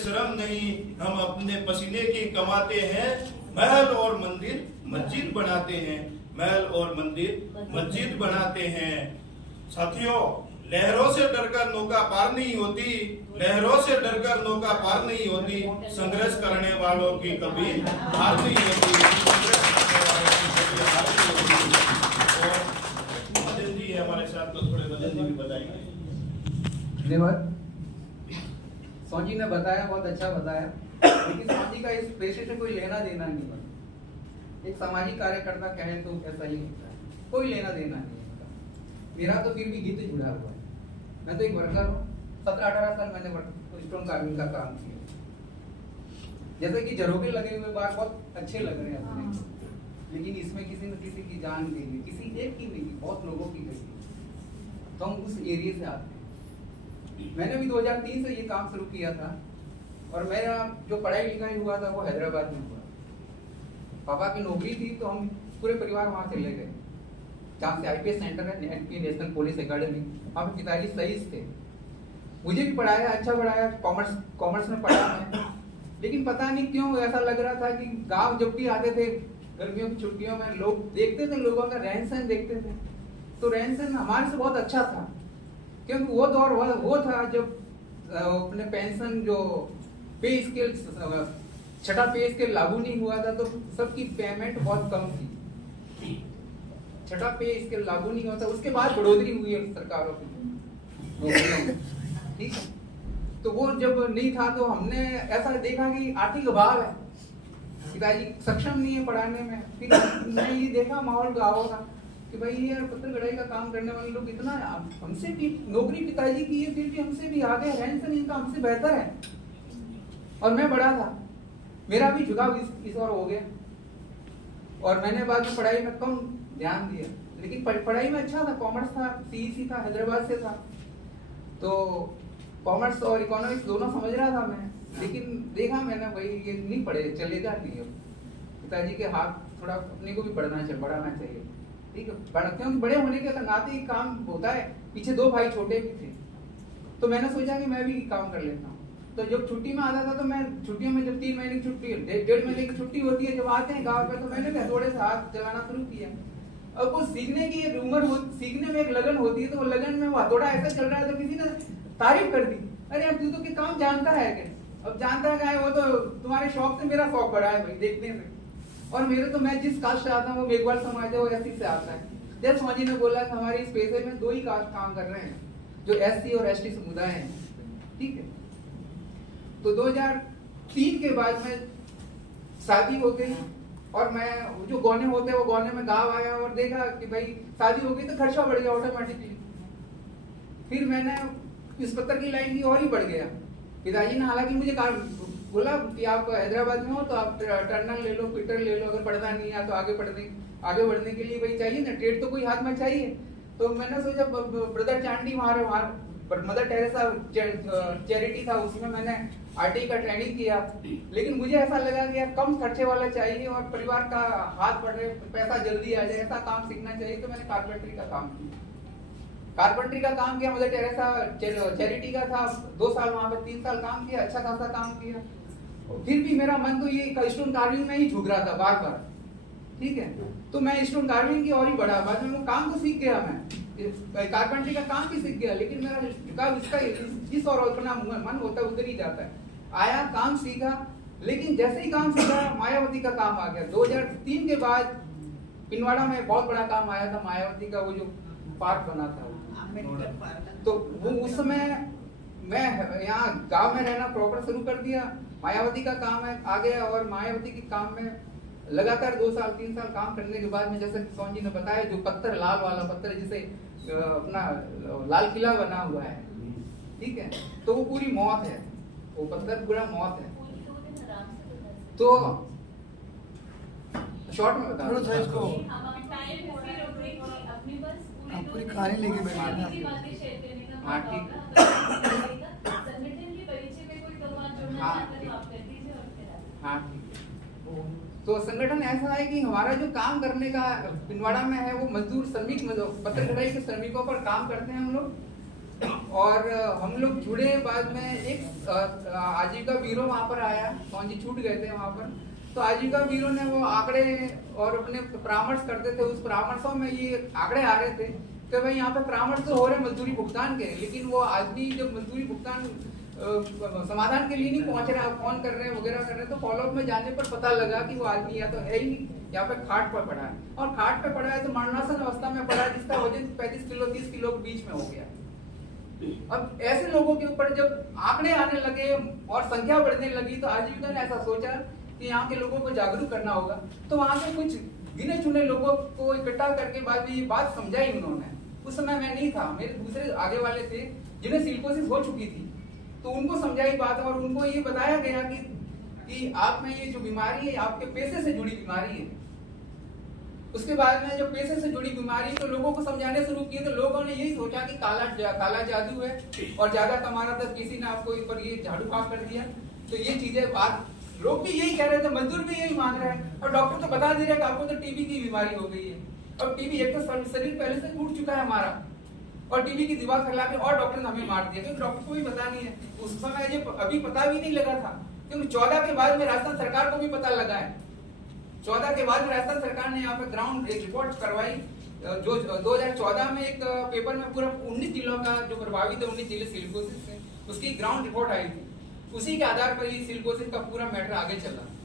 शर्म नहीं, हम अपने पसीने की कमाते हैं, महल और मंदिर मस्जिद बनाते हैं, महल और मंदिर मस्जिद बनाते हैं। साथियों, लहरों से डरकर नौका पार नहीं होती, लहरों से डरकर नौका पार नहीं होती, संघर्ष करने वालों की कभी हार नहीं होती। मदन जी हमारे साथ, तो थोड़े मदन जी भी बताएंगे। धन्यवाद। सोनी ने बताया, बहुत अच्छा बताया, लेकिन सोनी का इस पेशे से कोई लेना देना नहीं बनता। एक सामाजिक कार्यकर्ता कहें तो ऐसा ही होता है, कोई लेना देना नहीं होता। मेरा तो फिर भी गीत जुड़ा हुआ है। मैं तो एक वर्कर हूँ, 17-18 साल मैंने स्टोन कार्विंग का काम किया। जैसे कि झरोखे लगे हुए बाहर बहुत अच्छे लग रहे हैं अपने, लेकिन इसमें किसी न किसी की जान गई, किसी एक की नहीं, बहुत लोगों की गई। तो हम उस एरिया से आते हैं। मैंने भी 2003 से ये काम शुरू किया था, और मेरा जो पढ़ाई लिखाई हुआ था वो हैदराबाद में हुआ। पापा की नौकरी थी तो हम पूरे परिवार वहाँ चले गए, जहाँ से IPS सेंटर है, NPA नेशनल पुलिस एकेडमी। वहाँ पे पिताजी सहीस थे, मुझे भी पढ़ाया, अच्छा पढ़ाया, कॉमर्स में पढ़ा मैं। लेकिन पता नहीं क्यों ऐसा लग रहा था कि गाँव जब भी आते थे गर्मियों की छुट्टियों में, लोग देखते थे, लोगों का रहन सहन देखते थे, तो रहन सहन हमारे से बहुत अच्छा था। क्योंकि वो दौर वो था जब अपने पेंशन जो पे स्केल, छठा पे स्केल लागू नहीं हुआ था, तो सबकी पेमेंट बहुत कम थी। छठा पे स्केल लागू नहीं हुआ था, उसके बाद बढ़ोतरी हुई है सरकारों की, ठीक है। तो वो जब नहीं था तो हमने ऐसा देखा कि आर्थिक अभाव है, पिताजी सक्षम नहीं है पढ़ाने में। फिर मैंने ये देखा माहौल गाँव का कि भाई यार पत्थर गढ़ाई का काम करने वाले लोग इतना, हमसे भी नौकरी पिताजी की है, फिर भी हमसे भी आगे, रहन सहन इनका हमसे बेहतर है। और मैं बड़ा था, मेरा भी झुकाव इस ओर हो गया, और मैंने बाद में पढ़ाई में कम ध्यान दिया, लेकिन पढ़ाई में अच्छा था, कॉमर्स था, CEC था, हैदराबाद से था, तो कॉमर्स और इकोनॉमिक्स दोनों समझ रहा था मैं। लेकिन देखा मैंने भाई ये नहीं पढ़े चलेगा नहीं, पिताजी के हाथ थोड़ा अपने को भी बढ़ाना चाहिए, ठीक है। क्योंकि बड़े होने के नाते ही काम होता है, पीछे 2 भाई छोटे भी थे, तो मैंने सोचा कि मैं भी काम कर लेता हूँ। तो जब छुट्टी में आता था तो मैं छुट्टियों में, जब 3 महीने की छुट्टी, 1.5 महीने की छुट्टी होती है, जब आते हैं गाँव पे, तो मैंने भी हथौड़े से हाथ चलाना शुरू किया। अब वो सीखने की एक उम्र सीखने में एक लगन होती है, तो वो लगन में वो हथौड़ा ऐसा चल रहा है तो किसी ने तारीफ कर दी, अरे अब तू तो के काम जानता है क्या? अब जानता है, वो तो तुम्हारे शौक से मेरा शौक बढ़ा है भाई देखने से। और मेरे तो, मैं जिस कास्ट से आता हूँ वो मेघवाल समाज है, वो SC से आता है। जैसे स्वामी ने बोला कि हमारे इस पेशे में 2 ही कास्ट काम कर रहे हैं, जो SC और ST समुदाय हैं, ठीक है। तो 2003 के बाद में शादी हो गई, और मैं जो गौने होते हैं वो गौने में गाँव आया, और देखा कि भाई शादी हो गई तो खर्चा बढ़ गया ऑटोमेटिकली। फिर मैंने इस पत्थर की लाइन की और ही बढ़ गया। पिताजी ने हालांकि मुझे बोला कि आप हैदराबाद में हो तो आप टर्नल ले लो, फिटर ले लो, अगर पढ़ना नहीं है तो आगे बढ़ने के लिए भाई चाहिए ना, ट्रेड तो कोई हाथ में चाहिए। तो मैंने सोचा ब्रदर चांडी वहाँ मदर टेरेसा चैरिटी था, उसमें मैंने RTI का ट्रेनिंग किया। लेकिन मुझे ऐसा लगा कि यार कम खर्चे वाला चाहिए और परिवार का हाथ बढ़े, पैसा जल्दी आ जाए, ऐसा काम सीखना चाहिए। तो मैंने कारपेंटरी का काम किया, मदर टेरेसा चैरिटी का था, 2 साल वहाँ पे, 3 साल काम किया, अच्छा खासा काम किया। फिर भी मेरा मन तो ये स्टोन कार्विंग में ही झुक रहा था बार बार, ठीक है। तो मैं स्टोन कार्विंग की और ही बढ़ा, बाद में वो काम तो सीख गया, मैं कारपेंटरी का काम भी सीख गया, लेकिन मेरा झुकाव इसका जिस और अपना मन होता है उधर ही जाता है। आया, काम सीखा, लेकिन जैसे ही काम सीखा मायावती का काम आ गया। 2003 के बाद पिनवाड़ा में बहुत बड़ा काम आया था मायावती का, वो जो पार्क बना था, तो वो उस समय मैं यहाँ गांव में रहना प्रॉपर शुरू कर दिया, मायावती का काम है आ गया, और मायावती के काम में लगातार 2 साल 3 साल काम करने के बाद में, जैसे सोन जी ने बताया, जो पत्थर, लाल वाला पत्थर जिसे अपना लाल किला बना हुआ है, ठीक है, तो वो पूरी मौत है, वो पत्थर पूरा मौत है। तो शॉर्ट में बता दो इसको, पूरी कहानी लेके बैठे। हाँ ठीक, हाँ ठीक। तो संगठन ऐसा है कि हमारा जो काम करने का पिनवाड़ा में है, वो मजदूर श्रमिक, पत्थर कढ़ाई के श्रमिकों पर काम करते हैं हम लोग। और हम लोग जुड़े। बाद में एक आजीविका ब्यूरो वहाँ पर आया, सोन जी छूट गए थे वहाँ पर। तो आजीविका ब्यूरो ने वो आंकड़े और अपने परामर्श करते थे, उस परामर्शों में ये आंकड़े आ रहे थे कि भाई यहाँ पे परामर्श तो हो रहे मजदूरी भुगतान के, लेकिन वो आदमी जब मजदूरी भुगतान समाधान के लिए नहीं पहुंच रहे, फोन कर रहे हैं वगैरह कर रहे हैं। तो फॉलोअप में जाने पर पता लगा कि वो आदमी या तो है ही यहाँ पे खाट पर पड़ा है, और खाट पे पड़ा है तो मरणासन अवस्था में पड़ा है, जिसका वजन 35 किलो 30 किलो के बीच में हो गया। अब ऐसे लोगों के ऊपर जब आंकड़े आने लगे और संख्या बढ़ने लगी, तो आजीविका ने ऐसा सोचा कि यहाँ के लोगों को जागरूक करना होगा। तो वहां से कुछ गिने चुने लोगों को इकट्ठा करके बाद में ये बात समझाई उन्होंने। उस समय मैं नहीं था, मेरे दूसरे आगे वाले थे जिन्हें सिलिकोसिस हो चुकी थी, तो उनको समझाई बात और उनको ये बताया गया कि आप में ये जो बीमारी है आपके पैसे से जुड़ी बीमारी है। उसके बाद में जब पैसे से जुड़ी बीमारी तो लोगों को समझाने शुरू किए, तो लोगों ने यही सोचा कि काला जादू है और ज्यादा कमा रहा था, किसी ने आपको ऊपर ये झाड़ू फाक कर दिया। तो ये चीजें बात लोग भी यही कह रहे थे, मजदूर भी यही मान रहे हैं, और डॉक्टर तो बता दे रहे हैं कि आपको तो टीबी की बीमारी हो गई है। और टीबी एक तो शरीर पहले से टूट चुका है हमारा, और टीबी की दीवार फैला के और डॉक्टर ने हमें मार दिया, क्योंकि डॉक्टर को भी पता नहीं है। उस समय ये अभी पता भी नहीं लगा था, क्योंकि 14 के बाद में राजस्थान सरकार को भी पता लगा है। 14 के बाद में राजस्थान सरकार ने यहाँ पे ग्राउंड एक रिपोर्ट करवाई, जो 2014 में एक पेपर में पूरा 19 जिलों का जो प्रभावित है, 19 जिले सिलिकोसिस से, उसकी ग्राउंड रिपोर्ट आई थी। उसी के आधार पर ये सिलिकोसिस का पूरा मैटर आगे चला।